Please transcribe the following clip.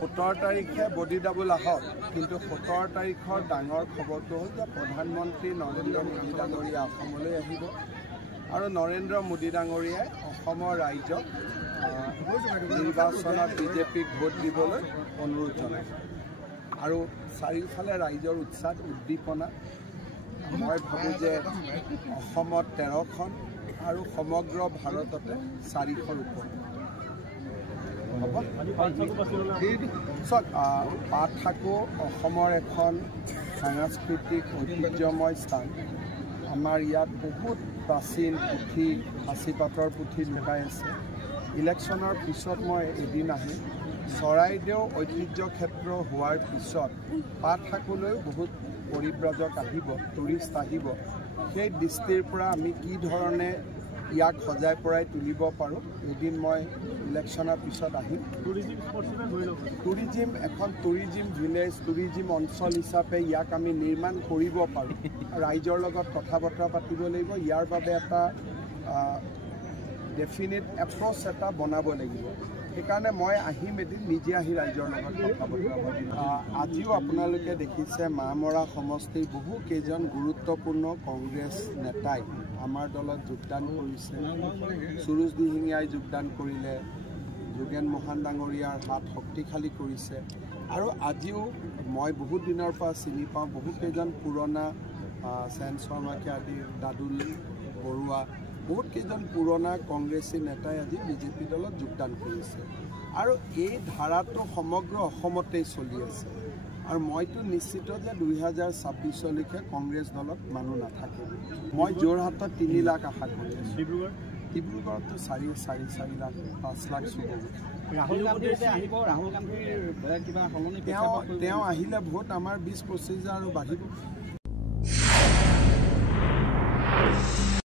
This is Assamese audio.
17 তাৰিখে বডি ডাবল আহক, কিন্তু 17 তাৰিখৰ ডাঙৰ খবৰটো হ'ল যে প্ৰধানমন্ত্ৰী নৰেন্দ্ৰ মোদী ডাঙৰীয়া অসমলৈ আহিব আৰু নৰেন্দ্ৰ মোদী ডাঙৰীয়াই অসমৰ ৰাইজক নিৰ্বাচনত বিজেপিক ভোট দিবলৈ অনুৰোধ জনাইছে আৰু চাৰিওফালে ৰাইজৰ উৎসাহ উদ্দীপনা। মই ভাবোঁ যে অসমত 13খন আৰু সমগ্ৰ ভাৰততে 400ৰ ওপৰত পাটঠাকো অসমৰ এখন সাংস্কৃতিক ঐতিহ্যময় স্থান। আমাৰ ইয়াত বহুত প্ৰাচীন পুথি, সাঁচিপাতৰ পুথি লুকাই আছে। ইলেকশ্যনৰ পিছত মই এদিন আহিম। চৰাইদেউ ঐতিহ্য ক্ষেত্ৰ হোৱাৰ পিছত পাটঠাকোলৈও বহুত পৰিব্ৰজক আহিব, টুৰিষ্ট আহিব। সেই দৃষ্টিৰ পৰা আমি কি ধৰণে ইয়াক সজাই পৰাই তুলিব পাৰোঁ, এদিন মই ইলেকশ্যনৰ পিছত আহিম। টুৰিজিম এখন টুৰিজিম ভিলেজ, টুৰিজিম অঞ্চল হিচাপে ইয়াক আমি নিৰ্মাণ কৰিব পাৰোঁ। ৰাইজৰ লগত কথা বতৰা পাতিব লাগিব। ইয়াৰ বাবে এটা ডেফিনেট এপ্ৰ'চ এটা বনাব লাগিব। সেইকাৰণে মই আহিম এদিন, নিজে আহি ৰাইজৰ লগত কথা বতৰা পাতিম। আজিও আপোনালোকে দেখিছে মামৰা সমষ্টিৰ বহুকেইজন গুৰুত্বপূৰ্ণ কংগ্ৰেছ নেতাই আমাৰ দলত যোগদান কৰিছে। সুৰুজ দিহিঙীয়াই যোগদান কৰিলে, যোগেন মহান ডাঙৰীয়াৰ হাত শক্তিশালী কৰিছে। আৰু আজিও মই বহুত দিনৰ পৰা চিনি পাওঁ বহুকেইজন পুৰণা সেন শৰ্মাকে আদি, দাদুল বৰুৱা, বহুতকেইজন পুৰণা কংগ্ৰেছী নেতাই আজি বিজেপি দলত যোগদান কৰিছে। আৰু এই ধাৰাটো সমগ্ৰ অসমতেই চলি আছে। আৰু মইতো নিশ্চিত যে 2026লৈকে কংগ্ৰেছ দলত মানুহ নাথাকে। মই যোৰহাটত 3 লাখ আশা কৰি আছোঁ। ডিব্ৰুগড়তো 4 লাখ 5 লাখ চুব। তেওঁ আহিলে ভোট আমাৰ 20-25 হাজাৰ আৰু বাঢ়িব।